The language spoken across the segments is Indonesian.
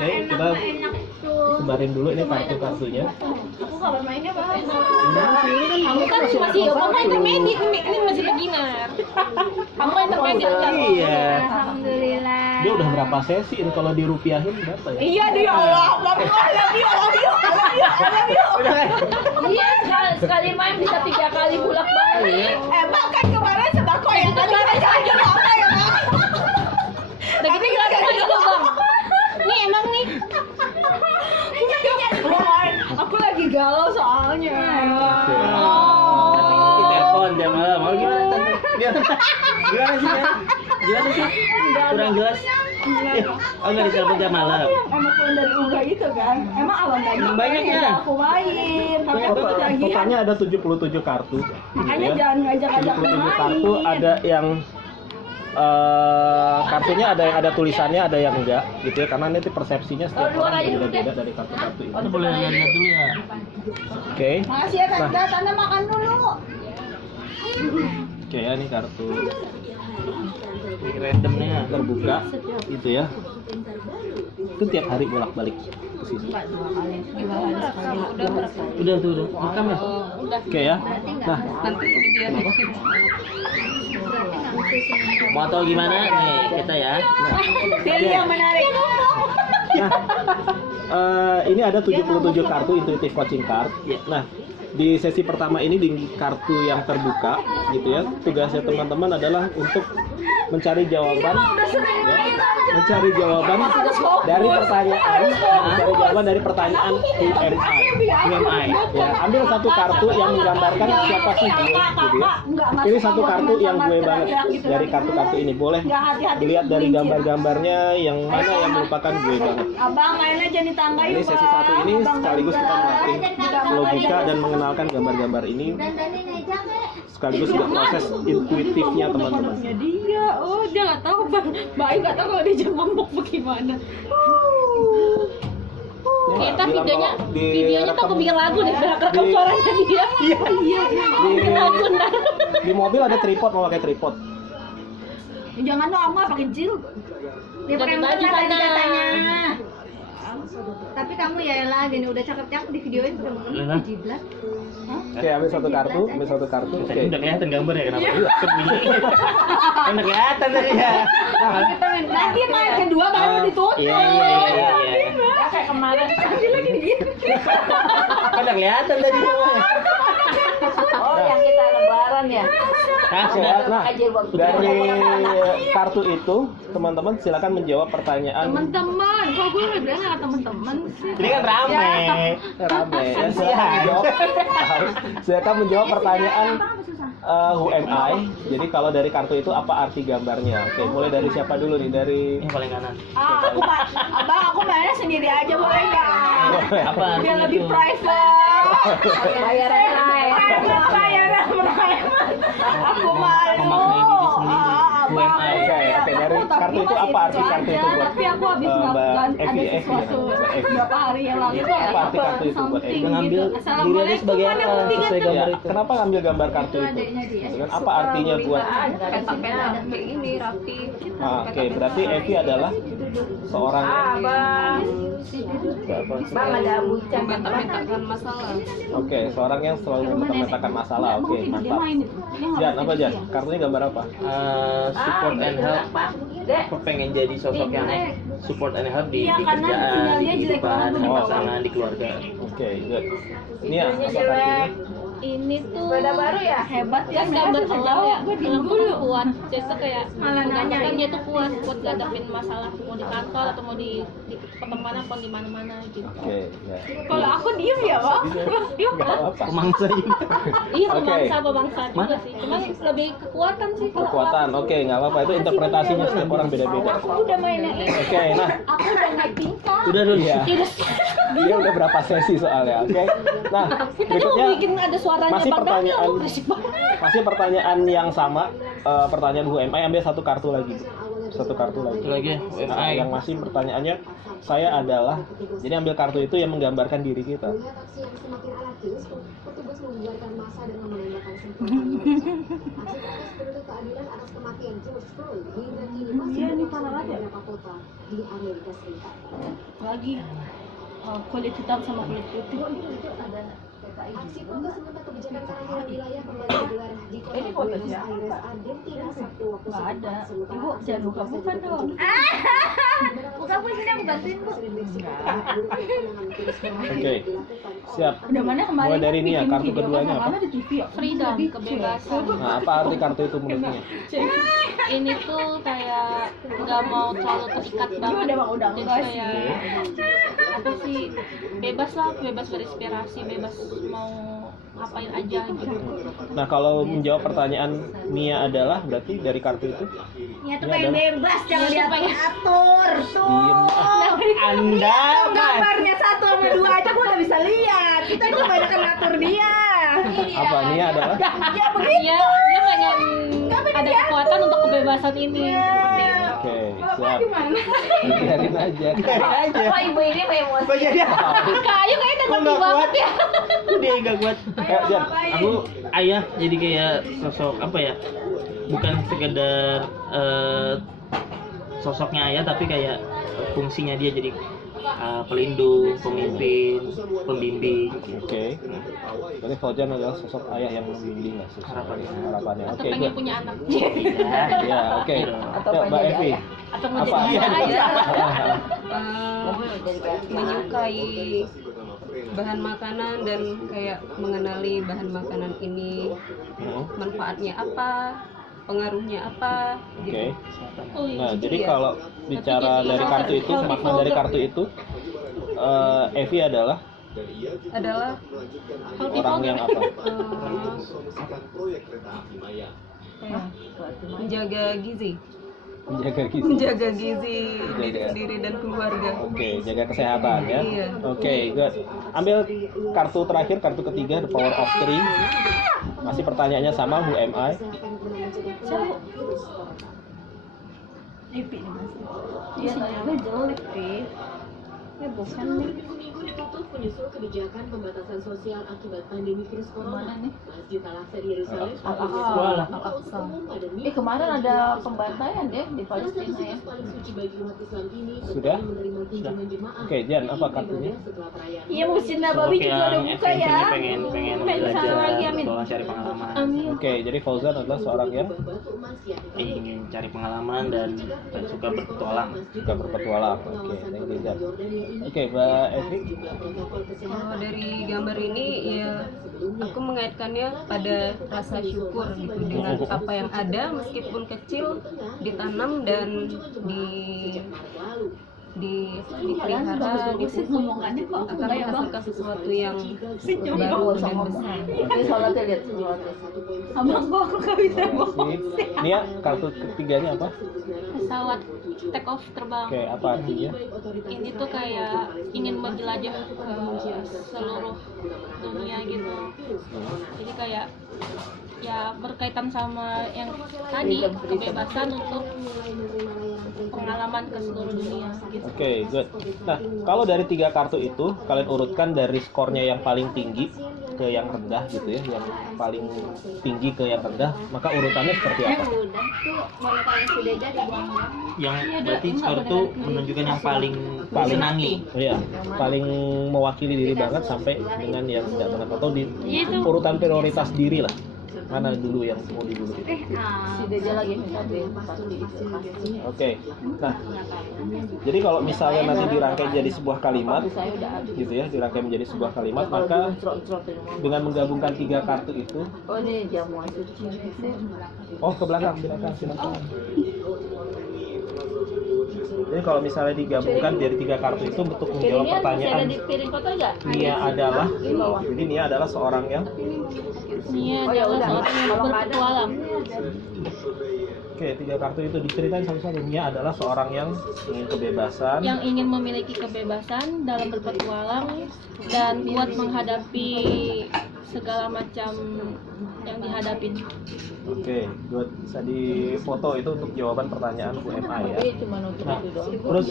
Oke, kita sebarin dulu ini kartu-kartunya. Aku nggak bermainnya bagus. Nah, ini kan Kamu kan masih kamu intermediate, ini masih beginner. Kamu intermediate kan? Iya. Alhamdulillah. Dia udah berapa sesi ini kalau dirupiahin berapa ya? Iya deh ya Allah. Iya, sekali main bisa 3 kali bolak-balik. Bahkan kemarin sembako ya tadi aja apa ya Bang? Udah gitu gratis lagi tuh bang. Nih emang nih. Aku lagi galau soalnya. Di telepon jam malam. Mau gimana tante? Gimana sih ya? Gimana sih? Kurang jelas. Oh nggak di telepon jam malam. Emang pulang dari Uga itu kan. Emang awal lagi. Banyak ya? Aku main. Tapi aku lagi. Totalnya ada 77 kartu. Makanya gitu ya. jangan ngajak-ngajak 77 kartu, ada yang kartunya ada yang ada tulisannya, ada yang enggak gitu ya, karena nanti persepsinya setiap orang beda-beda dari kartu-kartu ini. Boleh lihat dulu ya. Oke. Makasih ya Tante, Tante makan dulu. Oke ya, ini kartu Ini randomnya. terbuka gitu ya. Itu tiap hari bolak-balik ke sini. Udah rekam ya? Oke ya. Nah, Nanti dibiarin. Mau tahu gimana nih kita ya? Pilih yang menarik. Ini ada 77 kartu intuitive coaching card. Nah, di sesi pertama ini di kartu yang terbuka gitu ya, tugasnya teman-teman adalah untuk mencari jawaban mencari jawaban dari pertanyaan who am I ya, ambil satu kartu yang menggambarkan siapa sih gue gitu ya. Pilih satu kartu yang gue banget dari kartu-kartu ini, boleh dilihat dari gambar-gambarnya yang mana yang merupakan gue banget. Abang mainnya jadi tangga Ini sesi satu ini sekaligus kita melatih logika dan mengenalkan gambar-gambar ini, sekaligus juga proses intuitifnya teman-teman. Dia, oh dia nggak tahu bang, baik nggak tahu kalau dia ngomong bagaimana. Kita videonya tuh aku bikin lagu deh, rekam suaranya dia. Iya. Bikin lagu ntar. Di mobil ada tripod, mau pakai tripod. Jangan dong, aku nggak pakai jil. Dia pakai Ganti baju mukena tadi sana. katanya. Tapi kamu ya Ella, gini udah cakep-cakep di videoin udah Lena. jiblat. Oke, ambil satu kartu. Oke. Udah kelihatan gambarnya kenapa? Kan udah kelihatan tadi ya. Nanti main kedua baru ditutup. Iya. Kayak kemarin. Kan udah kelihatan tadi semuanya. Oh yang kita lebaran ya. Nah, dari kartu itu teman-teman silakan menjawab pertanyaan. Teman-teman, kok gue udah bilang nggak teman-teman sih? Ini kan rame. Ya, silakan menjawab pertanyaan who am I. Jadi kalau dari kartu itu apa arti gambarnya? Oke, mulai dari siapa dulu nih? Dari Yang paling kanan. Abang aku mainnya sendiri aja boleh nggak? Apa? Biar lebih private. Bayaran aku malu. Memaknai diri sendiri. Who am I? Oke, dari kartu itu apa arti kartu itu buat Tapi aku habis melakukan ada sesuatu beberapa hari yang lalu tuh apa arti kartu itu buat Egi? Mengambil diri dia sebagai apa sesuai gambar Ya, itu. kenapa ngambil gambar kartu itu? Dengan apa artinya buat? Pena kayak ini rapi. Oke, berarti Evi adalah seorang Bang ada bucah minta-mintakan masalah. Oke, seorang yang selalu memetakan masalah. Oke, mantap. Jan, apa Jan? Kartunya gambar apa? Support and help. Aku pengen jadi sosok yang support and help di kerjaan, di kehidupan, di pasangan, di keluarga. Oke, good. Ini ya, apa kartunya? Ini tuh Sepeda baru ya, hebat ya. gambar Allah ya, gambar kuat. Jadi tuh kayak Malah nanya. kan dia tuh kuat buat ngadepin masalah mau di kantor atau mau di pertemanan atau di mana-mana gitu. Oke, ya. Kalau aku diem ya bang. Nggak apa-apa. Pemangsa juga. Iya Oke. pemangsa juga sih. Cuman lebih kekuatan sih kalau Kekuatan, oke, nggak apa-apa. Itu interpretasinya setiap orang beda-beda. Aku udah main yang ini. Oke, nah, Aku udah naik tingkat. Udah dulu iya. Dia udah berapa sesi soalnya, oke? Nah, kita mau berikutnya bikin ada suaranya masih Bang Daniel, pertanyaan berisik banget. masih pertanyaan yang sama, pertanyaan who am I, ambil satu kartu lagi. Satu kartu lagi. Itu lagi. Nah, yang masih pertanyaannya saya adalah, jadi ambil kartu itu yang menggambarkan diri kita. Iya nih parah aja. lagi kulit hitam sama kulit putih. Aksi protes menentang kebijakan karantina wilayah kembali digelar di kota Buenos Aires, Argentina Sabtu waktu Nggak ada. setempat. Ibu jangan buka-buka dong. Bukan Bu, sini aku bantuin Bu. Oke, siap. Udah mana kemarin? Mulai dari ini ya, bikin kartu video keduanya kan, apa? mana di TV ya? Freedom, kebebasan. Nah, apa arti kartu itu menurutnya? Ini tuh kayak nggak mau terlalu terikat banget. udah Jadi enggak kayak apa sih, bebas lah, bebas berinspirasi, bebas mau ngapain aja gitu. Nah, kalau menjawab pertanyaan Nia adalah berarti dari kartu itu Nia tuh Ini pengen adalah- bebas, jangan Nia tuh diatur pengen- atur tuh. diem. Anda Tuh, gambarnya 1 sama 2 aja gua udah bisa lihat. Kita tuh banyak ngatur dia. apa Nia adalah? Ya begitu. Dia pengen ada kekuatan untuk kebebasan ini. Seperti itu. Oke, siap. Biarin aja. Wah, ibu ini emosi. Kok jadi Kayu kayaknya Kok ngerti nggak banget kuat? ya. dia nggak kuat? Jan, Aku ayah jadi kayak sosok apa ya? Bukan sekedar sosoknya ayah, tapi kayak fungsinya dia jadi pelindung, pemimpin, pembimbing. Oke. Berarti Fauzan adalah sosok ayah yang membimbing lah sih. Harapannya. Atau Oke, pengen good. punya anak. Ya, oke. Atau Ya, Mbak pengen Evi. Atau mau Apa? jadi anak aja. Menyukai bahan makanan dan kayak mengenali bahan makanan ini manfaatnya apa, pengaruhnya apa Oke. Oh, iya. Nah, jadi ya. kalau bicara Tapi dari jadi kartu itu, healthy makna dari kartu itu, Evi adalah adalah orang yang apa? menjaga gizi Menjaga gizi. diri sendiri dan keluarga. Oke, jaga kesehatan ya. Iya. Oke, good. Ambil kartu terakhir, kartu ketiga, the power of three. Masih pertanyaannya sama, who am I? TV nih Mas. Iya, sinyalnya jelek, Pi. Ya bukan nih. Minggu ditutup menyusul kebijakan pembatasan sosial akibat pandemi virus corona. Mana nih? Masjid Al-Aqsa di Yerusalem Walah. Kemarin ada pembantaian deh di Palestina ya. paling suci bagi umat Islam ini Sudah? menerima kunjungan jemaah. Oke, Jan, apa kartunya? Setelah perayaan Iya, Musin Sosok Nabawi juga udah yang buka ya. pengen Pengen belajar, kesana lagi, amin. bawa cari pengalaman. Oke, jadi Fauzan adalah seorang yang batu emas yang Ingin cari pengalaman dan suka berpetualang. suka berpetualang. Oke, thank you, Jan. Oke, Mbak Evi. Kalau dari gambar ini ya aku mengaitkannya pada rasa syukur gitu dengan apa yang ada meskipun kecil ditanam dan dipelihara, dipupuk ngomongannya kok akan enggak ya, Bang? menghasilkan sesuatu yang Senyum baru dong dan sama besar. Ini sholatnya lihat sholatnya. Abang gua nggak bisa bohong. Nia, kartu ketiganya apa? Pesawat take off terbang. Oke, apa artinya? Ini tuh kayak ingin menjelajah ke seluruh dunia gitu. Jadi kayak ya berkaitan sama yang tadi, kebebasan untuk pengalaman ke seluruh dunia gitu. Oke, good. Nah, kalau dari 3 kartu itu, kalian urutkan dari skornya yang paling tinggi ke yang rendah gitu ya, yang paling tinggi ke yang rendah, maka urutannya seperti apa? Udah tuh boneka yang sudah jadi buang-buang. Yang berarti skor itu menunjukkan yang paling disenangi. Iya, paling mewakili diri banget sampai dengan yang tidak banget atau di Iya, itu. urutan prioritas diri lah. Mana dulu yang mau dulu itu? Si Deja lagi minta deh. Oke. Nah, jadi kalau misalnya nanti dirangkai jadi sebuah kalimat, Saya udah habis. gitu ya, dirangkai menjadi sebuah kalimat, maka dengan menggabungkan 3 kartu itu, Oh ini jamuan suci. oh ke belakang, silakan. Jadi kalau misalnya digabungkan dari 3 kartu itu untuk menjawab Piringnya masih ada pertanyaan di piring kotor nggak? Nia adalah, jadi Nia adalah seorang yang, Ini Oh, ya adalah udah. seorang yang Kalau nggak ada, berpetualang. oke 3 kartu itu diceritain satu-satu. Nia adalah seorang yang ingin kebebasan, Yang ingin memiliki kebebasan dalam berpetualang dan kuat menghadapi segala macam yang dihadapin. oke, buat bisa difoto itu untuk jawaban pertanyaan UMI ya. Tapi cuma untuk Nah, itu doang. terus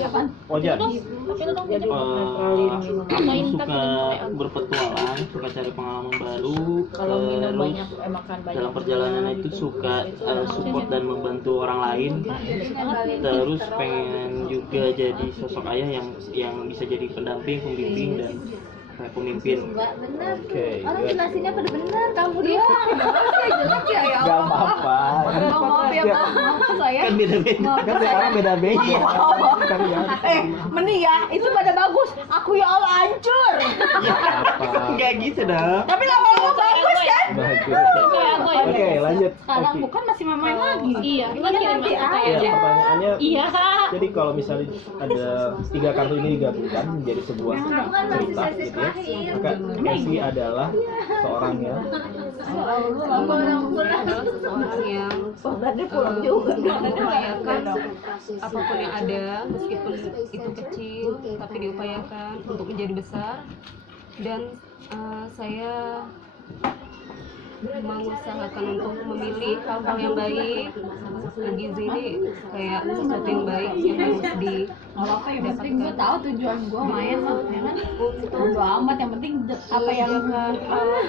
Ojan, Tapi lu dong Aku suka berpetualang, suka cari pengalaman baru. Kalau minum Terus banyak, makan banyak. dalam perjalanan itu suka support dan membantu membantu orang lain, terus pengen juga jadi sosok ayah yang bisa jadi pendamping, pembimbing dan kayak pemimpin. Oke, Orang good. jelasinnya pada benar, kamu doang. Jelek ya, ya Gak Allah. apa-apa. Maaf ya, maaf saya. Kan beda-beda. Kan sekarang beda-beda. Kan ya. Mending ya, itu pada bagus. Aku ya Allah hancur. Apa? Kayak gitu dong. Tapi lama-lama bagus kan? Bagus. Kayak aku ya. Oke, lanjut. Sekarang Oke. bukan masih main lagi. Iya, kita kirim nanti kayak Ya, aja. pertanyaannya. Iya. Jadi kalau misalnya ada 3 kartu ini digabungkan menjadi sebuah cerita gitu ya, maka Casey adalah seorang yang adalah seseorang yang pulang juga. mengupayakan apapun yang ada, meskipun itu kecil tapi diupayakan untuk menjadi besar. Dan saya mengusahakan untuk memilih hal-hal yang baik. Gizi ini kayak sesuatu yang baik yang harus Yang penting gue tahu tujuan gue main mah, ya kan? untuk Bodo amat, yang penting apa yang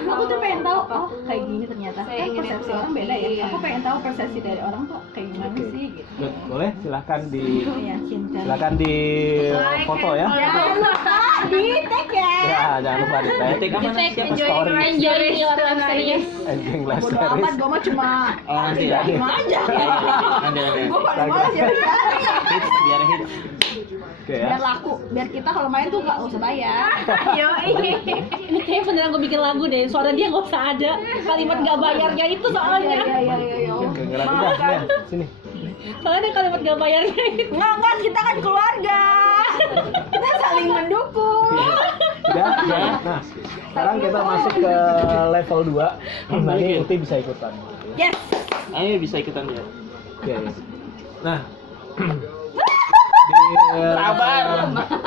aku tuh pengen tahu. Oh, kayak gini ternyata. Saya Kan ingin persepsi orang beda ya. iya. Aku pengen tahu persepsi dari orang tuh kayak gimana sih gitu. Good. Boleh silahkan di Iya, cinta. silakan di foto ya. Jangan lupa di tag ya. Ya, jangan lupa di tag. Tag apa? Di tag, Siapa? Story. enjoy lewat live story-nya. Anjing live Bodo series. amat, gue mah cuma Oh, nanti ya. terima aja. Ada. Gue paling males ya. Hits, biar hits. Oke ya. Biar laku, biar kita kalau main tuh nggak usah bayar. Ini kayaknya beneran gue bikin lagu deh. Suara dia nggak usah ada. Kalimat nggak bayarnya itu soalnya. Iya. Kedengeran udah ya. Sini. Soalnya ada kalimat nggak bayarnya itu. Nggak, kita kan keluarga. Kita saling mendukung. Udah, ya. Nah, sekarang kita masuk ke level 2. Nanti Uti bisa ikutan. Yes. Ayo bisa ikutan ya. Oke. Nah, Sabar.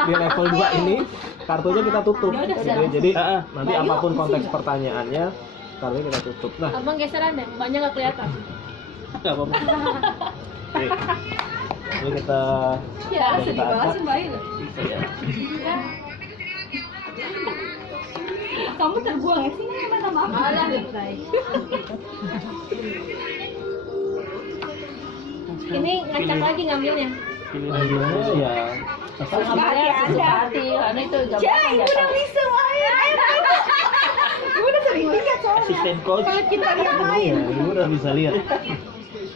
di level 2 ini kartunya kita tutup. Jadi nanti apapun konteks pertanyaannya, kartunya kita tutup. Nah, Abang geseran deh, banyak nggak kelihatan. nggak apa-apa. Oke. Ini kita Ya, kita sedih banget angkat. sih Mbak. Bisa ya. Kamu terbuang ya sini sama aku. Alah, Ini ngacak lagi ngambilnya. Pilihannya ya hati-hati. Karena itu Jangan, ibu udah bisa main. Ayo. Ibu udah sering lihat soalnya. Asisten coach. Kalau kita lihat main. ya, ibu udah bisa lihat.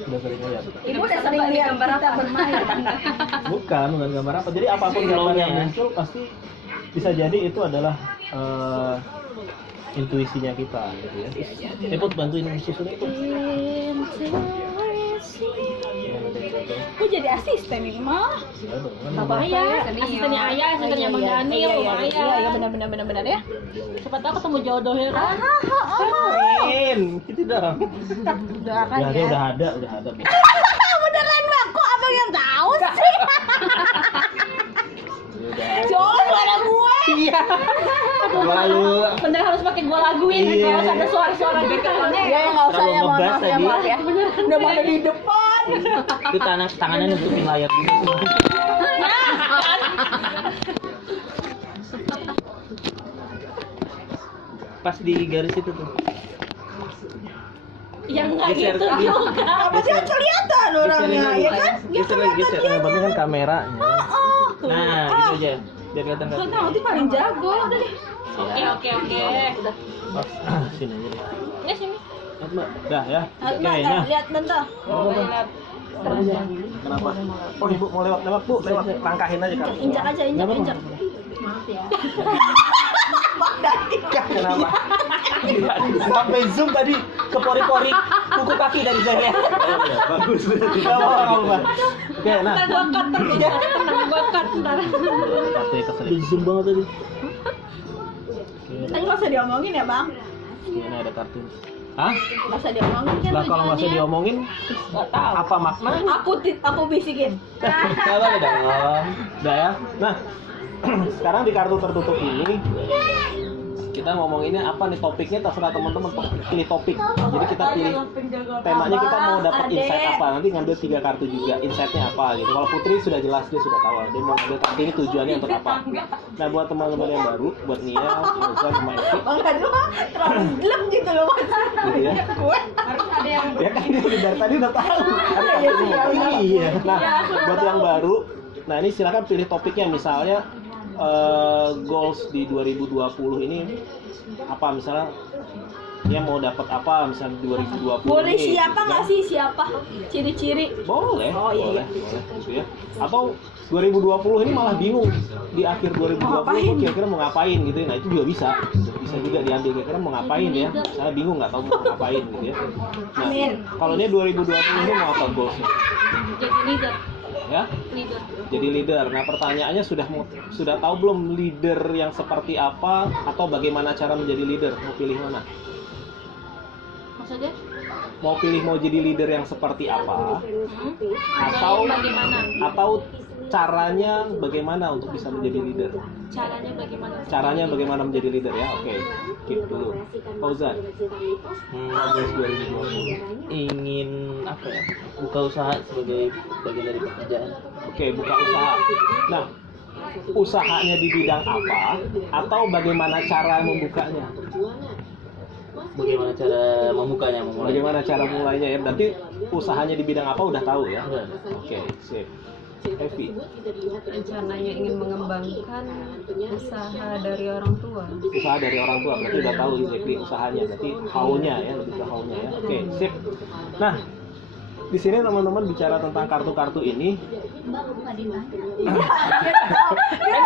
Udah sering lihat. Ibu udah sering lihat kita bermain. Bukan gambar apa. Jadi apapun gambar yang muncul pasti bisa jadi itu adalah intuisinya kita gitu ya. Put bantuin susunnya Put. Aku jadi asisten ini mah. Ya dong, kan Apa ya? Asistennya ayah, asistennya Bang Daniel, rumah ayah. Iya benar ya. Siapa tahu ketemu jodohnya kan? Amin. Gitu dong. Doakan Ya, dia ya. udah ada. Beneran Bang, kok abang yang tahu sih? Dia udah. Jauh suara gue. Iya. Lalu Bener harus pakai gua laguin Iya. kalau ada suara-suara backgroundnya. Ya nggak usah Terlalu ya, mohon ngebas maaf ya, tadi. maaf ya. Udah pada di depan. itu tangannya nutupin layar dulu. Pas di garis itu tuh. Yang enggak Geser, gitu iya. juga. Apa sih kelihatan orangnya ya kan? Geser lagi, geser. Yang penting kan kameranya. Nah, gitu aja. Biar kelihatan Kan kan. nanti paling jago. Oke. Sini aja deh. Ini sini. Dah ya. Oke, nah. Lihat bentar. Kenapa? Oh, Ibu mau lewat Bu. Lewat langkahin aja kan. Injak aja, injak. Kenapa? Sampai zoom tadi ke pori-pori kuku kaki dari saya. Bagus. Tidak apa-apa. Oke, nah. Ntar gua cut terus. Tenang, gua cut ntar. Kartunya keselip. Di zoom banget tadi. Tadi nggak usah diomongin ya bang? Ini ada kartu. Hah? Nggak usah diomongin kan? Lah kalau nggak usah diomongin, apa makna? Aku bisikin. Enggak apa-apa dong. Udah ya. Nah, sekarang di kartu tertutup ini Kita ngomonginnya apa nih topiknya, terserah teman-teman pilih topik. Jadi kita pilih temanya, kita mau dapat insight apa. Nanti ngambil 3 kartu juga, insightnya apa gitu. Kalau Putri sudah jelas, dia sudah tahu dia mau ngambil kartu ini tujuannya untuk apa. Nah buat teman-teman yang baru, buat Nia, Rosa, sama Evi, Enggak dulu terlalu gelap gitu loh Mas. gitu ya. Harus ada yang Ya kan dia dari tadi udah tahu. Iya. Nah buat yang baru, nah ini silakan pilih topiknya. Misalnya goals di 2020 ini apa, misalnya dia mau dapat apa, misalnya 2020 Boleh ini, siapa gitu nggak kan. sih, siapa ciri-ciri? Boleh, boleh gitu ya. Atau 2020 ini malah bingung di akhir 2020 kira-kira mau ngapain gitu ya. Nah itu juga bisa juga diambil, kira-kira mau ngapain ya. Saya bingung nggak tahu mau ngapain gitu ya. Nah kalau dia 2020 ini mau apa goalsnya? Jadi leader. Ya, Leader. jadi leader. Nah pertanyaannya sudah tahu belum leader yang seperti apa atau bagaimana cara menjadi leader? Mau pilih mana? Maksudnya? Mau jadi leader yang seperti apa? Atau Bagaimana? atau caranya bagaimana untuk bisa menjadi leader? Caranya bagaimana? Caranya bagaimana menjadi leader ya? Oke, keep dulu. Fauzan, goals 2020. Ingin apa ya? Buka usaha sebagai bagian dari pekerjaan. Oke, buka usaha. Nah, usahanya di bidang apa? Atau bagaimana cara membukanya? Bagaimana cara memulainya? Bagaimana cara mulainya ya? Berarti usahanya di bidang apa udah tahu ya? Udah. Oke, sip. Evi, Rencananya ingin mengembangkan usaha dari orang tua. usaha dari orang tua, berarti udah tahu exactly usahanya, berarti how-nya ya, lebih ke how-nya ya. Oke, sip. Nah, di sini teman-teman bicara tentang kartu-kartu ini. Kan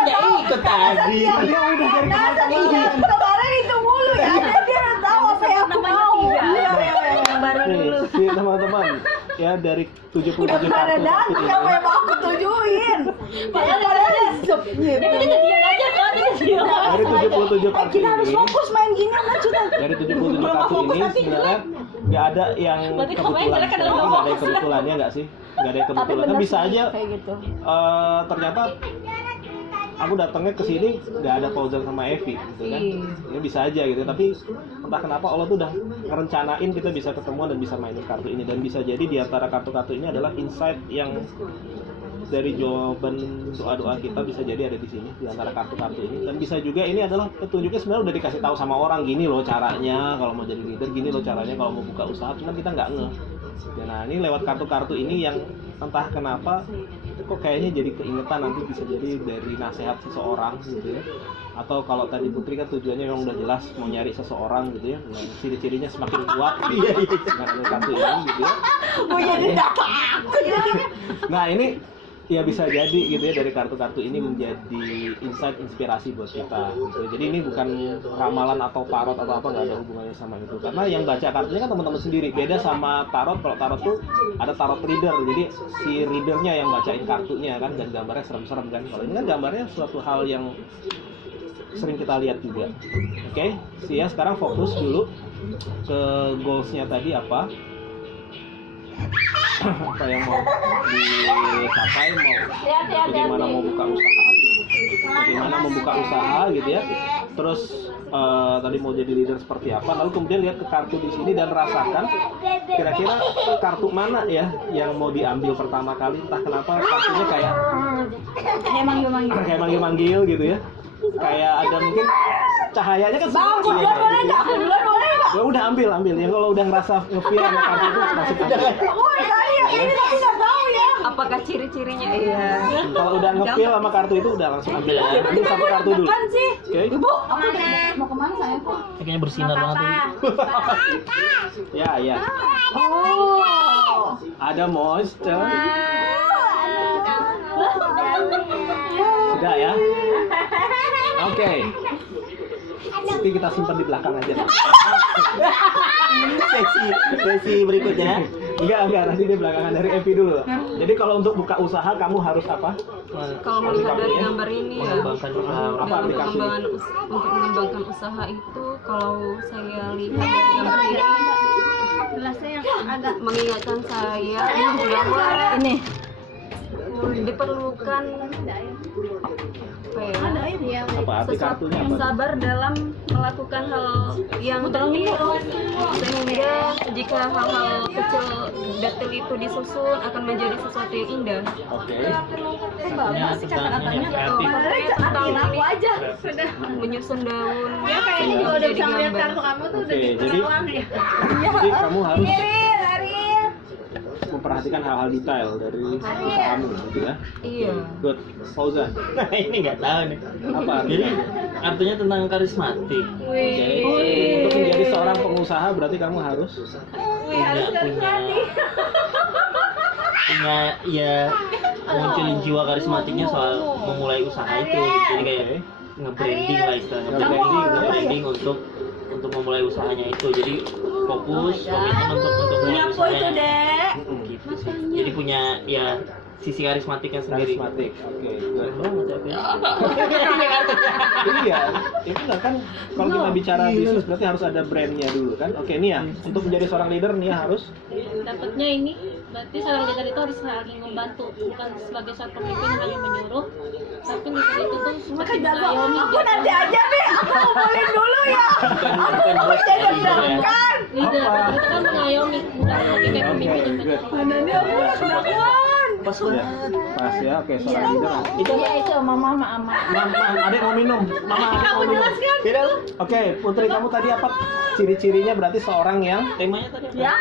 nggak ikut tadi. Dia udah dari kemarin. kemarin itu mulu ya. Dia udah tahu apa yang aku mau. Yang baru Nih, dulu. si teman-teman ya dari 77 Udah pada kartu datang ini. apa yang mau aku tujuin. Padahal padahal gitu. Dia diam aja kok, dia diam. Dari 77 kartu Kita harus ini, fokus main gini sama kita. dari 77 kartu ini sebenarnya nggak ada yang Berarti kamu yang kebetulan. jelek adalah Nggak ada yang fokus. kebetulannya nggak sih? Nggak ada yang kebetulan. Kan bisa aja kayak gitu. ternyata aku datangnya ke sini nggak ada Fauzan sama Evi gitu kan. Ini bisa aja gitu, tapi entah kenapa Allah tuh udah ngerencanain kita bisa ketemuan dan bisa mainin kartu ini, dan bisa jadi di antara kartu-kartu ini adalah insight yang dari jawaban doa-doa kita bisa jadi ada di sini di antara kartu-kartu ini. Dan bisa juga ini adalah petunjuknya sebenarnya udah dikasih tahu sama orang, gini loh caranya kalau mau jadi leader, gini loh caranya kalau mau buka usaha, cuman kita nggak ngeh. Nah ini lewat kartu-kartu ini yang entah kenapa kok kayaknya jadi keingetan, nanti bisa jadi dari nasihat seseorang gitu ya. Atau kalau tadi Putri kan tujuannya memang udah jelas mau nyari seseorang gitu ya. Nah, ciri-cirinya semakin kuat dengan kartu ini gitu ya. Mau jadi data. Nah ini ya bisa jadi gitu ya, dari kartu-kartu ini menjadi insight, inspirasi buat kita gitu. Jadi ini bukan ramalan atau tarot atau apa, nggak ada hubungannya sama itu, karena yang baca kartunya kan teman-teman sendiri. Beda sama tarot. Kalau tarot tuh ada tarot reader, jadi si readernya yang bacain kartunya kan, dan gambarnya serem-serem kan. Kalau ini kan gambarnya suatu hal yang sering kita lihat juga. Oke, ya sekarang fokus dulu ke goalsnya tadi apa yang mau dicapai, bagaimana mau buka usaha, bagaimana membuka usaha gitu ya. Terus tadi mau jadi leader seperti apa, lalu kemudian lihat ke kartu di sini dan rasakan kira-kira kartu mana ya yang mau diambil pertama kali. Entah kenapa kartunya kayak manggil-manggil gitu ya, kayak ada mungkin cahayanya kan Bangkut, ya, boleh nggak? Boleh nggak? ya udah ambil yang kalau udah ngerasa nge-feel sama kartu itu masih ambil. Oh, tadi yang ini tapi nggak tahu ya. Apakah ciri-cirinya? Iya. Kalau udah nge-feel sama kartu itu udah langsung ambil aja. Ambil satu kartu dulu. Kan sih. Oke. Ibu, aku mau kemana sayang? Kayaknya bersinar banget ini. Ya. Oh. Ada monster. Sudah ya. Oke. Nanti kita simpan di belakang aja. Sesi berikutnya. Enggak, nanti di belakangan dari Evi dulu. Jadi kalau untuk buka usaha kamu harus apa? Kalau melihat dari gambar ini ya, Mengembangkan usaha. Apa dalam aplikasi? untuk mengembangkan usaha itu, kalau saya lihat dari gambar ini Gelasnya yang agak mengingatkan saya bahwa ini. diperlukan Apa arti sesuatu kartunya yang apa? sabar dalam melakukan hal yang detail, sehingga jika hal-hal kecil detail itu disusun akan menjadi sesuatu yang indah. Oke. Satunya tentang ini kreatif. Tentang aku aja. menyusun daun Ya kayaknya juga udah bisa ngeliat kartu kamu tuh udah Oke, di jadi- perawang ya. Jadi kamu harus Ariel. memperhatikan hal-hal detail dari usahamu gitu ya. Iya. Good. Fauzan. Nah ini nggak tahu nih. Apa Jadi artinya? artinya tentang karismatik. Oke. Untuk menjadi seorang pengusaha berarti kamu harus punya ya munculin jiwa karismatiknya soal memulai usaha itu. Jadi kayak nge-branding lah istilahnya. Nge-branding untuk memulai usahanya itu. Jadi fokus, komitmen untuk memulai usahanya. Dek. Gitu sih. Jadi punya ya sisi karismatiknya sendiri. karismatik. Oke. Good. Ya. Iya, itu nggak kan kalau kita bicara bisnis berarti harus ada brandnya dulu kan. Oke, Nia, untuk menjadi seorang leader Nia harus Dapatnya ini berarti seorang leader itu harus saling membantu, bukan sebagai seorang pemimpin yang hanya menyuruh, tapi leader itu tuh seperti mengayomi. Aku nanti aja deh, aku ngumpulin dulu ya. Aku mau jadi deg-degan. Leader itu kan mengayomi, bukan lagi kayak pemimpin yang good. Mana nih aku deg-degan. Pas Ya, pas ya. Oke, seorang leader. Iya itu mama. Mama, adek mau minum. Mama, adek mau minum. Tidak. Oke, Putri kamu tadi apa ciri-cirinya berarti seorang yang Temanya tadi apa? Ya.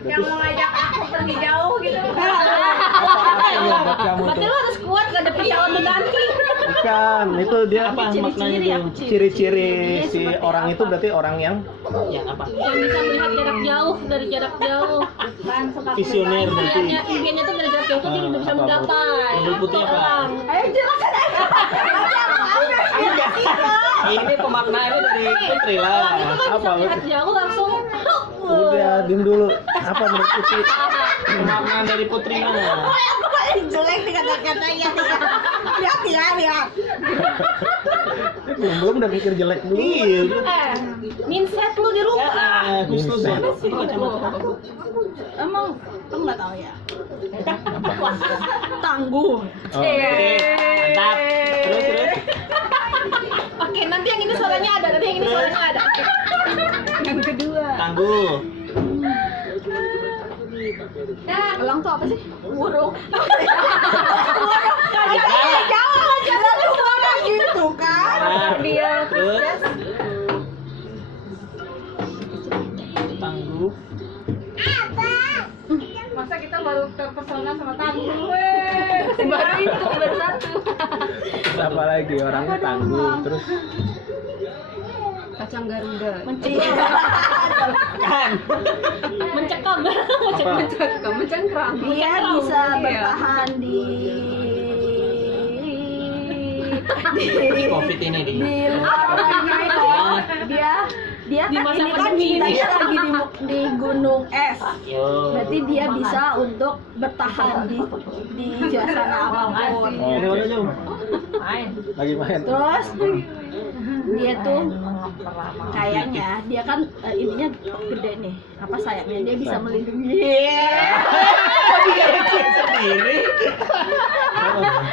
Yang mau ngajak aku pergi jauh gitu. apa artinya buat kamu berarti tuh? lo harus kuat gak ada pesawat ganti. Bukan, itu dia Apa maknanya tuh? ciri-ciri si orang itu berarti orang yang Yang apa? Yang bisa melihat jarak jauh, dari jarak jauh. Visioner berarti. Impiannya tuh dari jarak jauh tuh dia udah bisa Apa, menggapai. Menurut Putri apa? Orang. Ayo jelasin aja. Ini pemaknaannya dari Putri lah. Orang itu kan bisa Apa, melihat jauh langsung. udah dim dulu. Apa menurut Putri? Pemaknaan dari Putri mana? Aku paling jelek nih kata-katanya. Lihat. Belum udah mikir jelek dulu. Iya. Mindset lu di rumah. Ah, Gustus ya. Emang kamu nggak tahu ya? Tangguh. Oh, Oke, mantap. Terus. Oke, nanti yang ini suaranya ada, nanti yang ini suaranya ada. Yang kedua. Tangguh. Elang tuh apa sih? Burung. Jalan. Jangan suara gitu kan? Nah, Dia terus. Tangguh. Masa kita baru terpesona sama tangguh? baru itu bersatu. apa lagi orangnya tangguh terus Kacang Garuda. Kan. Mencekam. apa Mencengkram. Dia bisa bertahan di Covid ini di. luar itu. Dia Di kan masa ini kan pandemi ini. ceritanya lagi di gunung es. Yo. Berarti dia bisa untuk bertahan di suasana apapun. Ini mana jauh? lagi main Terus dia tuh kayaknya dia kan ininya gede nih, apa sayapnya dia bisa melindungi. Sendiri.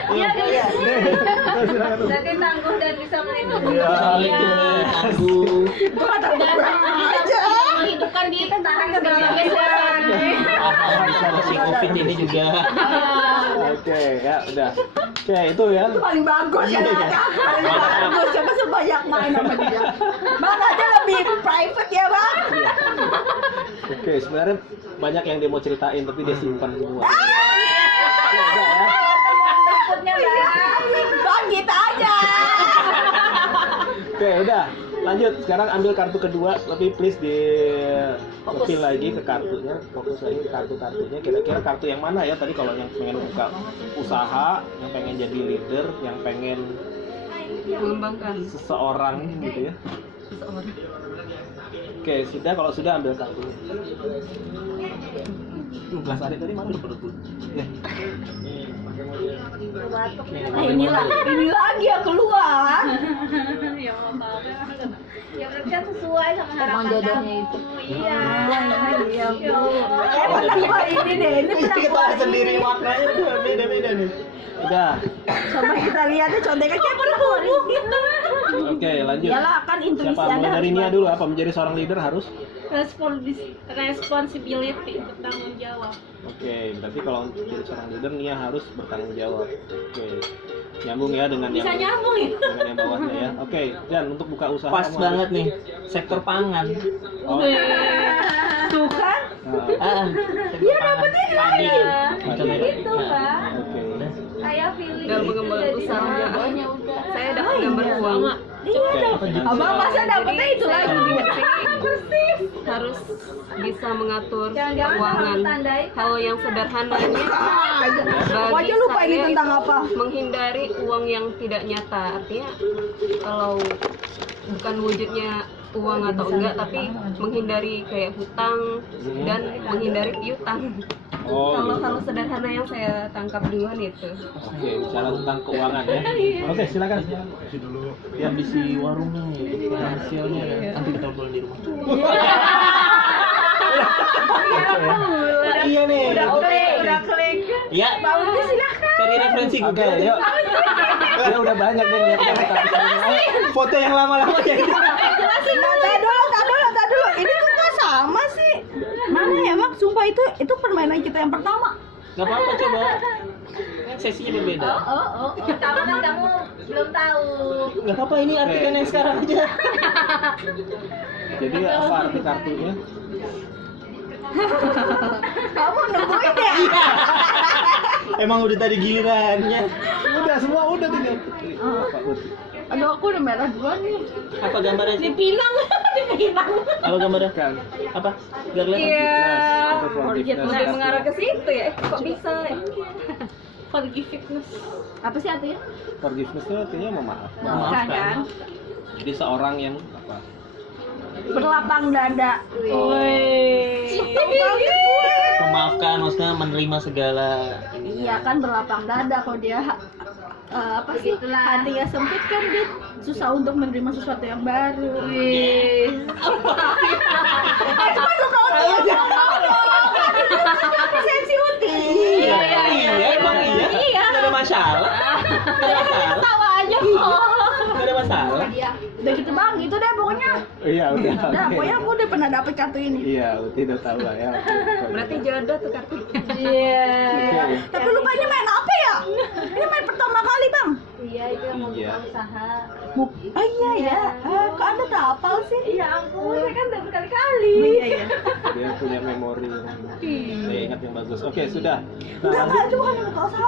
Iya dia silakan tuh. jadi tangguh dan bisa melindungi. Ya, Tangguh. Dan bisa menghidupkan di berbagai suasana. Sama si Covid ini juga. oke ya udah oke itu ya Paling bagus ya, paling bagus coba sebanyak main sama dia. Bang aja lebih private ya bang. oke sebenarnya banyak yang dia mau ceritain tapi dia simpan semua oke udah ya Takutnya bang kita aja. oke udah lanjut sekarang ambil kartu kedua tapi please di lebih lagi ke kartunya fokus lagi ke kartunya kira-kira kartu yang mana ya tadi kalau yang pengen buka usaha yang pengen jadi leader yang pengen Mengembangkan seseorang gitu ya seseorang. oke sudah kalau sudah ambil kartu gelas adik tadi mana ya. Nah ini lagi yang keluar. Ya apa-apa. Ya berarti kan sesuai sama harapan kamu. Iya. Ini deh, ini Kita sendiri maknanya tuh beda-beda nih. Udah. coba kita lihat deh contekan kayak perempuan. Oke, lanjut. Iyalah kan intuisi Siapa? Anda Mulai dari harus Nia dulu. Apa menjadi seorang leader harus? Responsibility, bertanggung jawab. Oke, berarti kalau untuk jadi seorang leader Nia harus bertanggung jawab. Oke. Nyambung ya dengan Bisa yang nyambung ya? dengan yang bawahnya ya. Oke, dan untuk buka usaha Pas kamu banget nih, sektor pangan. Oh, tuh kan. nah, Dia dapetnya Iya. Gitu, Pak. oke. Kayak feeling dalam mengembangkan usaha saya dapat gambar uang. Oke. Abang masa dapetnya itu lagi. Harus bisa mengatur keuangan. Hal yang sederhananya Aku bagi aja lupa ini saya tentang apa. menghindari uang yang tidak nyata. Artinya kalau bukan wujudnya uang atau enggak, tapi menghindari kayak hutang dan menghindari piutang. Oh, Kalau gitu. hal sederhana yang saya tangkap duluan itu. Oke, bicara tentang keuangan ya. Oke, silakan. Yang bisi warung nih, hasilnya nanti kita obrolin di rumah. Iya nih. Udah klik. Iya. Baunya silakan. Cari referensi Oke, Google. yuk. Ya udah banyak deh lihat tapi foto yang lama-lama ya. Tak dulu. Ini tuh kok sama sih? Mana ya, Mak? Sumpah itu permainan kita yang pertama. Gak apa-apa, coba. Kan sesinya berbeda. Oh. Pertama kan kamu belum tahu. Gak apa-apa, ini artikan yang sekarang aja. Jadi apa arti kartunya? Kamu nemuin ya? Emang udah tadi gilirannya. Udah semua udah tinggal. Pak Uti. Aduh, aku udah merah duluan nih. Apa gambarnya? Dipilang. Apa gambarnya? Kan. Apa? Biar lihat. Iya. Itu forgiveness. Lebih mengarah ke situ ya. Kok bisa? Forgiveness. Apa sih artinya? Forgiveness itu artinya memaafkan. Bukan kan? Jadi seorang yang apa? Berlapang dada. Memaafkan, maksudnya menerima segala ininya. Iya kan berlapang dada kalau dia apa sih hatinya sempit kan dia susah untuk menerima sesuatu yang baru. Sensi Uti. Iya, emang iya. Gak ada masalah. Gak ada masalah. Tawa aja kok. Gak ada masalah. Udah gitu bang, itu deh pokoknya. Iya udah. Udah, oke. pokoknya aku udah pernah dapet kartu ini. Iya, Uti udah tahu lah ya. Berarti jodoh tuh kartu. Iya. Oke. Tapi lupanya main apa ya? Ini main pertama kali bang. Iya, itu yang mau Iya. buka usaha. Oh iya ya. Kok anda tak hafal sih? Iya ampun, saya kan udah berkali-kali. Iya. Dia punya memori saya ingat yang bagus. Oke, sudah. Enggak, Nah, itu bukan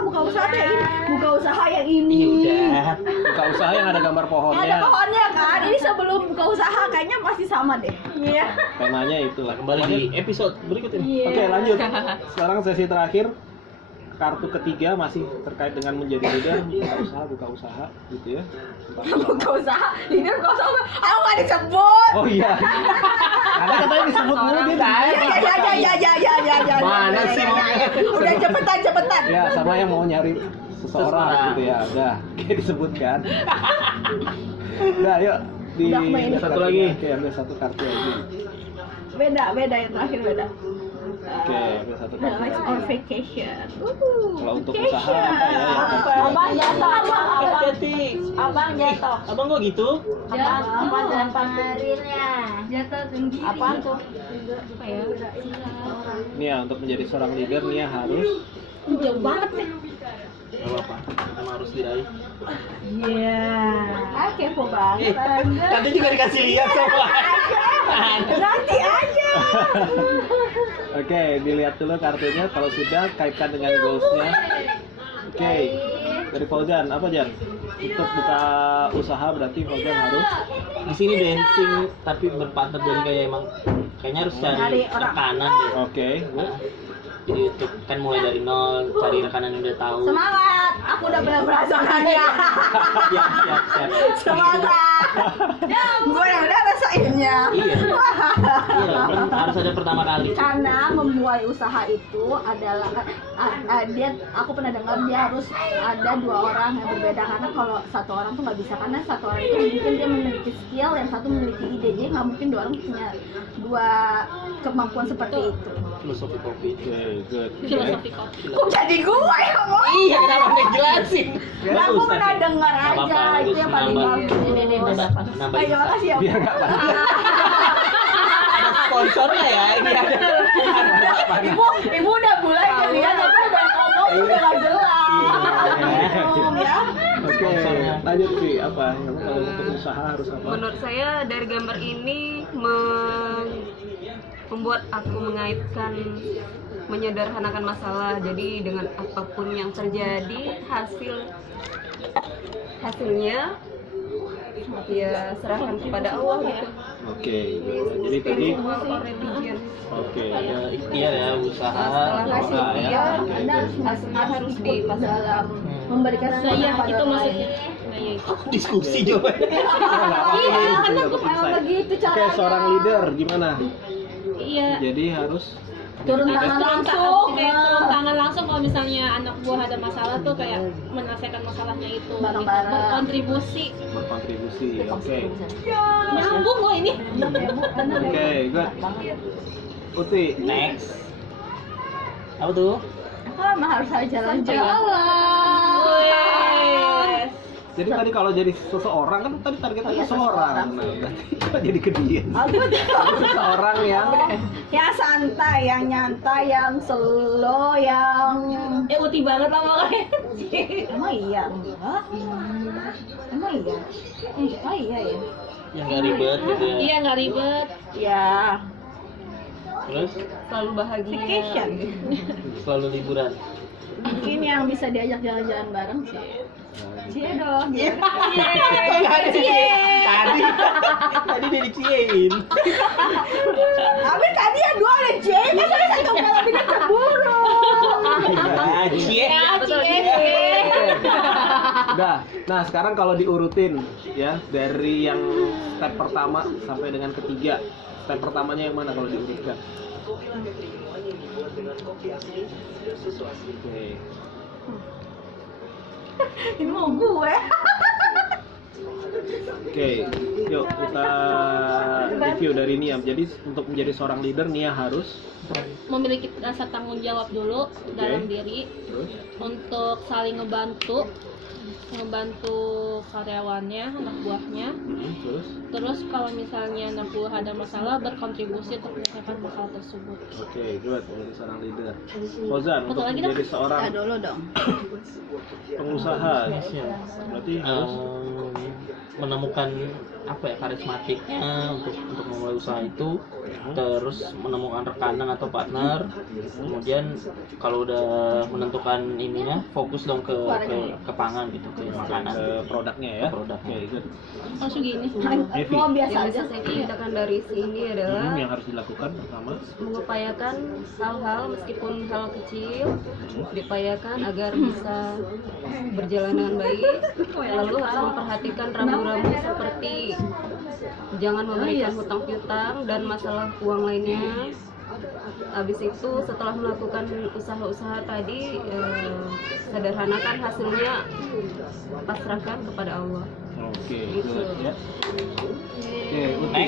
buka usaha deh ini. Buka usaha yang ini. Udah. buka usaha yang ada gambar pohonnya. Ada pohonnya kan? Ini sebelum buka usaha kayaknya masih sama deh. Iya. Temanya itulah. Kembali di episode berikut ini. Oke, lanjut. Sekarang sesi terakhir. Kartu ketiga masih terkait dengan menjadi leader, buka usaha gitu ya. Buka usaha. Ini buka usaha. Aku nggak disebut. Oh iya. Karena katanya disebut dulu dia tahu. Ya. Mana sih maunya? Udah cepetan. Ya, sama yang mau nyari seseorang gitu ya. Udah, kayak disebutkan. Udah, yuk di Udah, main. satu lagi. Oke, ambil satu kartu lagi. Beda yang terakhir beda. Oke, ambil satu The kartu. Lights on Vacation. Kalau untuk usaha apa ya? Abang jatuh. Hati-hati. Abang jatuh. Abang kok gitu? Abang jatuh. Jatuh tinggi. Apaan tuh? Apa ya? Nih ya, untuk menjadi seorang leader Nia harus Jauh banget nih. Gak apa-apa, kita harus diraih. Iya. Kepo banget. Nanti juga dikasih lihat sama. Nanti aja. Oke, dilihat dulu kartunya. Kalau sudah, kaitkan dengan goalsnya. Oke, dari Fauzan, apa Jan? Untuk buka usaha berarti Fauzan harus Di sini dancing tapi berpartner, jadi kayak emang kayaknya harus Cari cari orang. rekanan deh. oke. Jadi untuk kan mulai dari nol, cari rekanan yang udah tahu. Semangat. Aku udah benar merasakannya. Siap. Semangat. Gue yang udah rasainnya. Iya. Iya, kan harus ada pertama kali. Karena memulai usaha itu adalah aku pernah dengar dia harus ada 2 orang yang berbeda, karena kalau satu orang tuh nggak bisa, karena satu orang itu mungkin dia memiliki skill, yang satu memiliki ide, jadi nggak mungkin 2 orang punya 2 kemampuan seperti itu. Filosofi kopi. Oke, good. Filosofi kopi. Kok jadi gue yang ngomong? Iya, kenapa nggak jelasin? Nah, aku pernah dengar Nggak aja, apa-apa, itu yang paling nambah. bagus. Ini Nambah Ayo, makasih ya. Biar nggak panas. Ada sponsornya ya, ini ada. Ibu udah mulai kalian, aku udah ngomong udah nggak jelas. Ya. Oke, lanjut sih apa? Kalau untuk usaha harus apa? Menurut saya dari gambar ini membuat aku mengaitkan menyederhanakan masalah. Jadi dengan apapun yang terjadi, hasilnya ya serahkan kepada Allah gitu. Oke, jadi tadi Spiritual or religion. oke. Ya, ikhtiar ya, usaha. Setelah hasil doa ya. ikhtiar, Anda hasilnya harus ikut dalam memberikan Nah, sesuatu iya, kepada itu orang maksudnya. lain. Nah, iya itu. Diskusi jawabannya. Iya, karena emang begitu Oke, caranya. seorang leader gimana? Iya. Jadi harus Turun tangan langsung. turun tangan langsung kalau misalnya anak buah ada masalah tuh kayak menyelesaikan masalahnya itu gitu. Bareng-bareng. Berkontribusi. berkontribusi. Oke. Nyambung kok ini. Oke, good. Uti, Next. Apa tuh? Aku emang harus ada jalan-jalan. Wes. jadi tadi kalau jadi seseorang kan tadi targetnya Iya, seseorang. seseorang. Nah, berarti kok jadi ke dia? Aku Seseorang yang yang santai, yang nyantai, yang slow, yang Uti banget lah makanya. emang iya enggak? Emang iya? Oh iya ya. Yang nggak ribet gitu ya. Iya nggak ribet. Ya. Terus Selalu bahagia. Vacation. selalu liburan. Mungkin yang bisa diajak jalan-jalan bareng sih. Cie dong. tadi dia diciein. Tapi tadi yang 2 ada cie, kan saya satu malam ini keburu. Cie. Ya, betul. cie. Udah. Nah, sekarang kalau diurutin ya dari yang step pertama sampai dengan ketiga. Step pertamanya yang mana kalau diurutkan? Oke. Ini mau gue. Oke, yuk kita review dari Nia. Jadi untuk menjadi seorang leader, Nia harus Memiliki rasa tanggung jawab dulu dalam diri terus untuk saling ngebantu karyawannya, anak buahnya. Terus kalau misalnya anak buah ada masalah, berkontribusi untuk menyelesaikan masalah tersebut. oke, good menjadi seorang leader. Fauzan, untuk lagi dong? menjadi seorang Ya dulu dong. pengusaha, berarti harus Menemukan apa ya, karismatiknya untuk memulai usaha itu, terus menemukan rekanan atau partner, kemudian kalau udah menentukan ininya, fokus dong ke pangan gitu, ke makanan, ke produknya ya. Ke produknya. Oke, good. Langsung gini. Evi, Mau biasa Yang aja. bisa saya ceritakan dari sini adalah yang harus dilakukan pertama mengupayakan hal-hal meskipun hal kecil diupayakan agar bisa berjalan dengan baik, lalu harus memperhatikan rambu-rambu seperti jangan memberikan hutang piutang dan masalah uang lainnya. Habis itu setelah melakukan usaha-usaha tadi, sederhanakan hasilnya, pasrahkan kepada Allah. Oke, Gitu. good ya. Oke, Uti.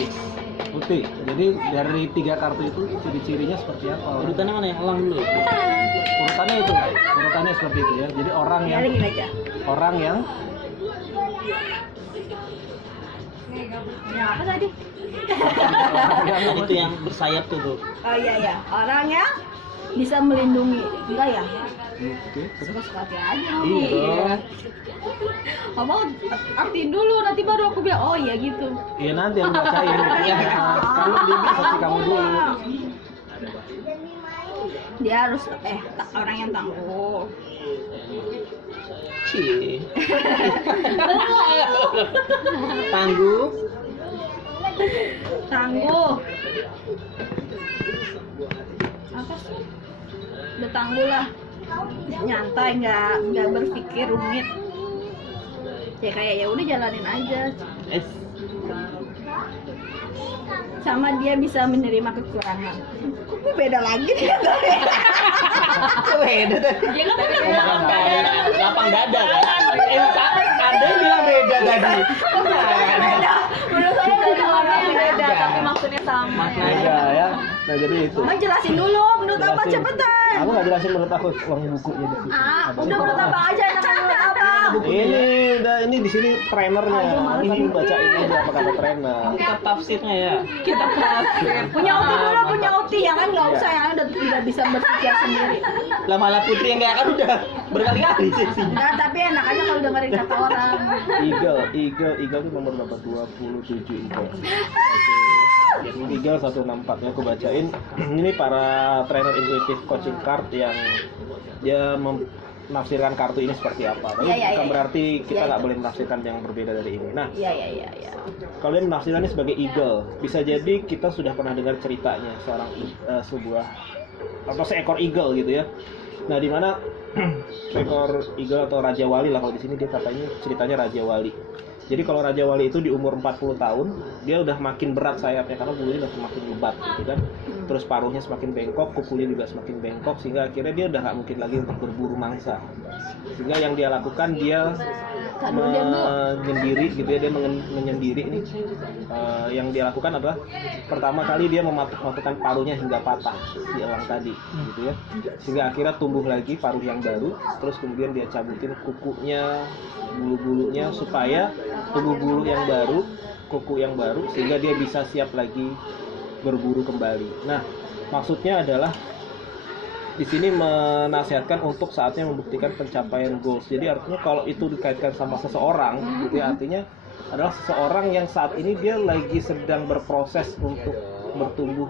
Uti, jadi dari 3 kartu itu ciri-cirinya seperti apa? urutannya mana yang elang dulu? Urutannya itu, urutannya seperti itu ya. Jadi orang yang Gini aja. orang yang Ya apa tadi? Yang itu yang bersayap tuh. Oh iya ya, orang yang bisa melindungi. Enggak ya? oke, terus Suka-suka hati aja. iya. Abang artiin dulu, nanti baru aku bilang, oh iya gitu. Iya nanti yang bacain. Iya. Kamu di sesi kamu dulu. Dia harus orang yang tangguh. Cie. Tangguh. Tangguh. Apa sih? Udah tangguh lah. Nyantai, nggak berpikir rumit. Ya kayak ya udah jalanin aja. Sama dia bisa menerima kekurangan. Kok beda lagi nih? Beda tuh. Dia kan udah Lapang dada kan? Anda bilang beda tadi. Menurut saya beda orang yang beda, tapi maksudnya sama. Beda ya. Nah jadi itu. Mama jelasin dulu, menurut apa Jelasin. cepetan. Aku nggak jelasin menurut aku uang bukunya di sini. Udah menurut apa aja, enakan menurut apa? Ini di sini trainernya. Ini bacain aja apa kata trainer. Kita tafsirnya ya. Kita punya OT dulu, punya OT ya kan nggak usah yang udah bisa berpikir sendiri. Lah malah Putri yang kayak kan udah berkali-kali sih. Nah, tapi enak aja kalau dengerin kata orang. Eagle itu nomor berapa? 27 Eagle. Oke. Eagle 164 ya aku bacain. Ini para trainer intuitive coaching card yang dia menafsirkan kartu ini seperti apa. Tapi bukan berarti kita nggak boleh menafsirkan yang berbeda dari ini. Nah, Iya. kalau dia menafsirkannya sebagai eagle, bisa jadi kita sudah pernah dengar ceritanya seekor eagle gitu ya. Nah, di mana seekor eagle atau Raja Wali lah kalau di sini dia katanya ceritanya Raja Wali. Jadi kalau Raja Wali itu di umur 40 tahun, dia udah makin berat sayapnya karena bulunya udah semakin lebat gitu kan. Terus paruhnya semakin bengkok, kukunya juga semakin bengkok sehingga akhirnya dia udah nggak mungkin lagi untuk berburu mangsa. Sehingga yang dia lakukan dia menyendiri gitu ya, dia menyendiri nih. Yang dia lakukan adalah pertama kali dia mematahkan paruhnya hingga patah si elang tadi gitu ya. Sehingga akhirnya tumbuh lagi paruh yang baru, terus kemudian dia cabutin kukunya, bulu-bulunya supaya tumbuh bulu yang baru, kuku yang baru sehingga dia bisa siap lagi berburu kembali. Nah, maksudnya adalah di sini menasihatkan untuk saatnya membuktikan pencapaian goals. Jadi artinya kalau itu dikaitkan sama seseorang, gitu ya, artinya adalah seseorang yang saat ini dia lagi sedang berproses untuk bertumbuh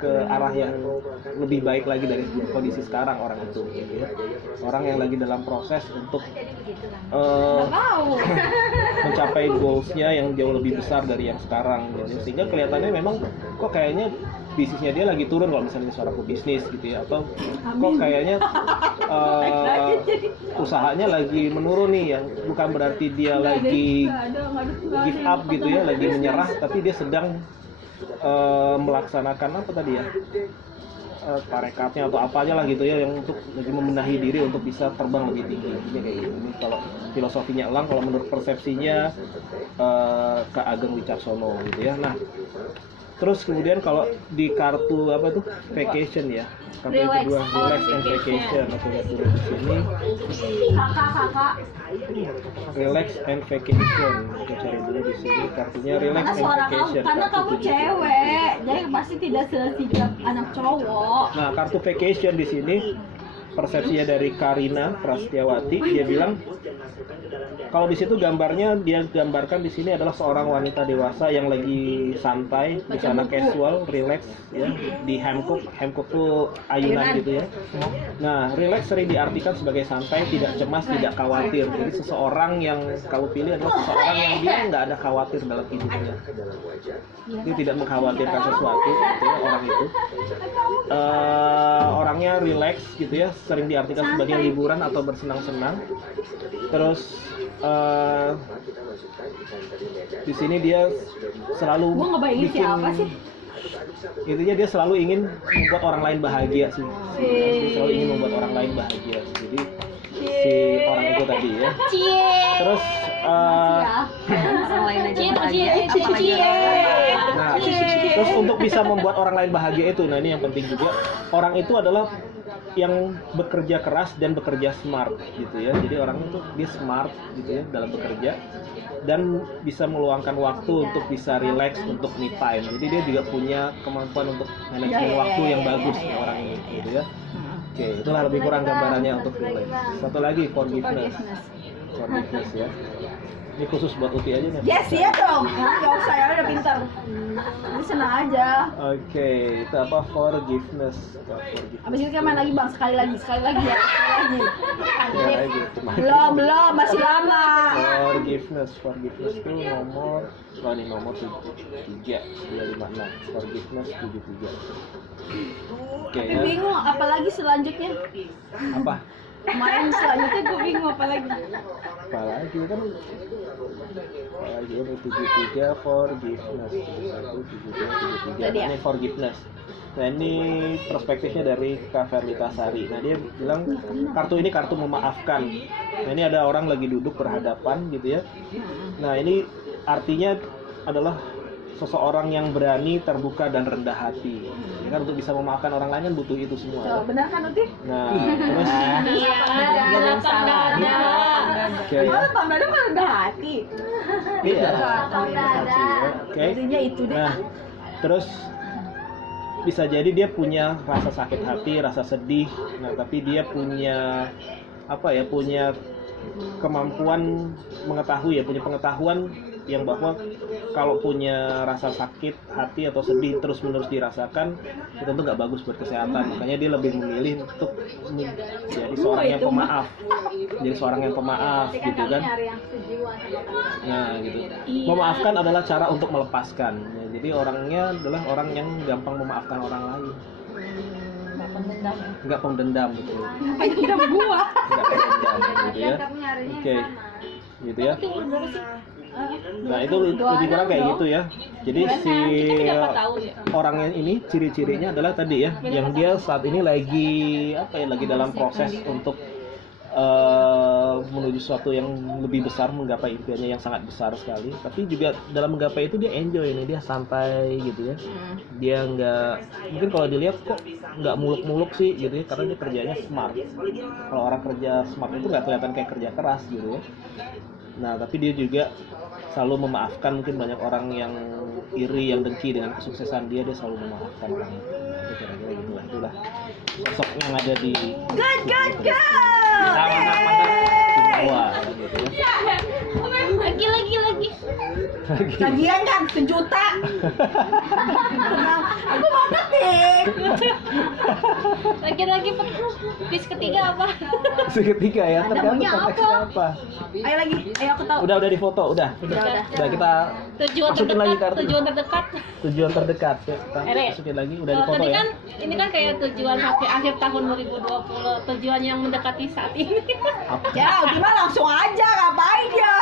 ke arah yang lebih baik lagi dari kondisi sekarang orang itu, gitu ya. Orang yang lagi dalam proses untuk mencapai goalsnya yang jauh lebih besar dari yang sekarang, gitu. Sehingga kelihatannya memang kok kayaknya bisnisnya dia lagi turun kalau misalnya seorang pebisnis gitu ya, atau kok kayaknya usahanya lagi menurun nih, yang bukan berarti dia lagi give up gitu ya, lagi menyerah, tapi dia sedang melaksanakan apa tadi ya, tarekatnya atau apa aja lah gitu ya, yang untuk lagi membenahi diri untuk bisa terbang lebih tinggi. Jadi kayak gitu. Ini kalau filosofinya Elang, kalau menurut persepsinya Kak Ageng Wicaksono gitu ya. Nah, terus kemudian kalau di kartu apa tuh, vacation ya, kartu yang kedua, relax and vacation. Aku lihat dulu di sini, Kakak. relax and vacation. Aku cari dulu di sini kartunya relax Karena and suara kamu, vacation. karena kartu kamu 7. cewek, jadi pasti tidak sesigap anak cowok. Nah, kartu vacation di sini persepsinya dari Karina Prastiawati, dia bilang kalau di situ gambarnya dia gambarkan di sini adalah seorang wanita dewasa yang lagi santai, di sana casual, relax ya, di Hancock tuh ayunan gitu ya. Nah, relax sering diartikan sebagai santai, tidak cemas, tidak khawatir. Jadi seseorang yang kamu pilih adalah seseorang yang dia nggak ada khawatir dalam hidupnya. Dia tidak mengkhawatirkan sesuatu gitu ya, orang itu. Orangnya relax gitu ya, sering diartikan sebagai liburan atau bersenang-senang. Terus di sini dia selalu Gua ngebayangin siapa sih? intinya dia selalu ingin membuat orang lain bahagia sih. Dia selalu ingin membuat orang lain bahagia. Jadi si orang itu tadi ya. Terus orang lain aja bahagia. nah, terus untuk bisa membuat orang lain bahagia itu, nah ini yang penting juga, orang itu adalah yang bekerja keras dan bekerja smart gitu ya. Jadi orang itu dia smart gitu ya dalam bekerja dan bisa meluangkan waktu untuk bisa relax, untuk me time. Jadi dia juga punya kemampuan untuk manajemen waktu yang bagus orang ini gitu ya. Oke, itulah lebih kurang gambarannya untuk relax. Satu lagi forgiveness ya. Ini khusus buat Uti aja nih. Yes, iya dong. Gak usah, ya udah pintar. Ini senang aja. Oke, itu apa? Forgiveness. Abis ini kita main lagi bang, sekali lagi ya. Sekali lagi. Ya, gitu. Belum, masih lama. Forgiveness itu nomor, ini nomor 356. Forgiveness 73. Oke Tapi ya. bingung, apalagi selanjutnya? Apa? Main selanjutnya gue bingung apa lagi. Apalagi kan apalagi ini 73 forgiveness 173 Tadi ya? ini forgiveness. Nah ini perspektifnya dari Kak Verlita Sari. Nah dia bilang kartu ini kartu memaafkan. Nah ini ada orang lagi duduk berhadapan gitu ya. Nah ini artinya adalah seseorang yang berani, terbuka dan rendah hati. Ya kan untuk bisa memaafkan orang lain kan butuh itu semua. Tuh, benar kan Uti? Nah terus Iya, lapang dada. oke ya. Oh, Bang Dada kan rendah hati. Iya. Lapang dada. Oke. Intinya itu deh. Nah, terus bisa jadi dia punya rasa sakit hati, rasa sedih. Nah, tapi dia punya apa ya? Punya kemampuan mengetahui ya, punya pengetahuan yang bahwa kalau punya rasa sakit hati atau sedih terus-menerus dirasakan itu tentu nggak bagus buat kesehatan. Makanya dia lebih memilih untuk menjadi seorang yang pemaaf. Jadi seorang yang pemaaf gitu kan. Nah, gitu. Memaafkan adalah cara untuk melepaskan. Ya, jadi orangnya adalah orang yang gampang memaafkan orang lain. Nggak pendendam betul. Dendam gua. Nggak pendendam gitu ya. Oke. Gitu ya. Nah itu lebih kurang kayak gitu ya. Jadi si orang yang ini ciri-cirinya adalah tadi ya, yang dia saat ini lagi apa ya, lagi dalam proses untuk menuju sesuatu yang lebih besar, menggapai impiannya yang sangat besar sekali. Tapi juga dalam menggapai itu dia enjoy ini, dia santai gitu ya. Dia nggak, mungkin kalau dilihat kok nggak muluk-muluk sih gitu ya, karena dia kerjanya smart. Kalau orang kerja smart itu nggak kelihatan kayak kerja keras gitu ya. Nah tapi dia juga selalu memaafkan. Mungkin banyak orang yang iri, yang dengki dengan kesuksesan dia selalu memaafkan orang itu. Itu kira-kira gitu lah. Itulah sosok yang ada di Wah, gitu ya. Lagi. Lagian kan sejuta. Aku mau ketik. Lagi bis ketiga apa? Segitiga ya, Ada tergantung maunya konteksnya apa. Ayo lagi, ayo aku tahu. Udah di foto, udah kita Tujuan masukin lagi terdekat, kartu. Tujuan terdekat ya, kita Ere. masukin lagi, udah di foto Tadi ya. kan ini kan kayak tujuan sampai akhir tahun 2020, tujuan yang mendekati saat ini. Apa? Ya, gimana langsung aja, ngapain ya?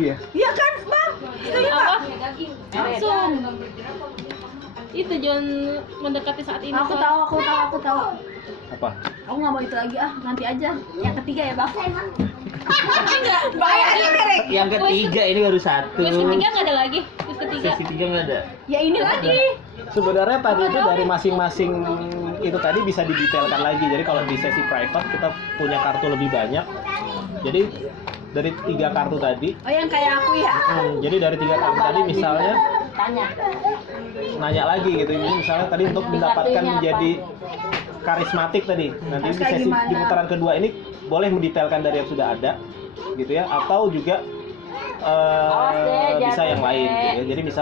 Iya. Iya kan, Bang? Setuju Apa? Bang? Langsung. Itu tujuan mendekati saat ini. Aku Soal- tahu. Apa? Aku nggak mau itu lagi nanti aja. Yang ketiga ya, Bang. Bayar ini, Rek. Yang ketiga ini baru satu. Kuis ketiga nggak ada lagi. Kuis ketiga. Sesi 3 nggak ada. Ya ini lagi. Sebenarnya tadi itu dari masing-masing itu tadi bisa didetailkan lagi. Jadi kalau di sesi private kita punya kartu lebih banyak. Jadi dari 3 kartu tadi, Oh, yang kayak aku ya. jadi dari 3 kartu tadi misalnya nanya lagi gitu. Ini misalnya tadi untuk mendapatkan menjadi karismatik tadi. Nanti di Kayak sesi gimana? di putaran kedua ini boleh mendetailkan dari yang sudah ada gitu ya, atau juga bisa yang lain gitu ya. Jadi misalnya